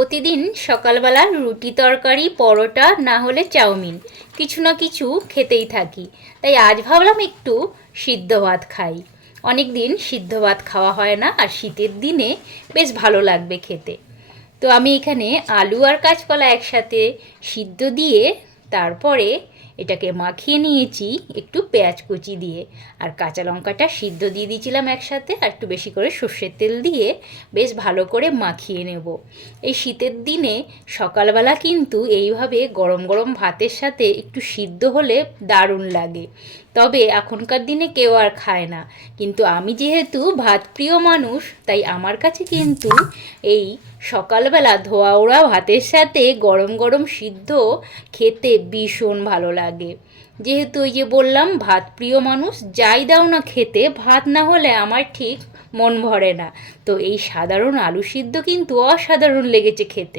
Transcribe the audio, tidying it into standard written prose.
প্রতিদিন সকালবেলা রুটি তরকারি পরোটা না হলে চাউমিন কিছু না কিছু খেতেই থাকি। তাই আজ ভাবলাম একটু সিদ্ধ ভাত খাই। অনেক দিন সিদ্ধ ভাত খাওয়া হয় না, আর শীতের দিনে বেশ ভালো লাগবে খেতে। তো আমি এখানে আলু আর কাঁচকলা একসাথে সিদ্ধ দিয়ে তারপরে এটাকে মাখিয়ে নিয়েছি একটু পেঁয়াজ কুচি দিয়ে, আর কাঁচা লঙ্কাটা সিদ্ধ দিয়ে দিয়েছিলাম একসাথে, আর একটু বেশি করে সর্ষের তেল দিয়ে বেশ ভালো করে মাখিয়ে নেব। এই শীতের দিনে সকালবেলা কিন্তু এইভাবে গরম গরম ভাতের সাথে একটু সিদ্ধ হলে দারুণ লাগে। তবে এখনকার দিনে কেউ আর খায় না, কিন্তু আমি যেহেতু ভাত প্রিয় মানুষ, তাই আমার কাছে কিন্তু এই সকালবেলা ধোয়া ওড়া ভাতের সাথে গরম গরম সিদ্ধ খেতে ভীষণ ভালো লাগে। যেহেতু ওই যে বললাম ভাত প্রিয় মানুষ, যাই দাও না খেতে, ভাত না হলে আমার ঠিক মন ভরে না। তো এই সাধারণ আলু সিদ্ধ কিন্তু অসাধারণ লেগেছে খেতে।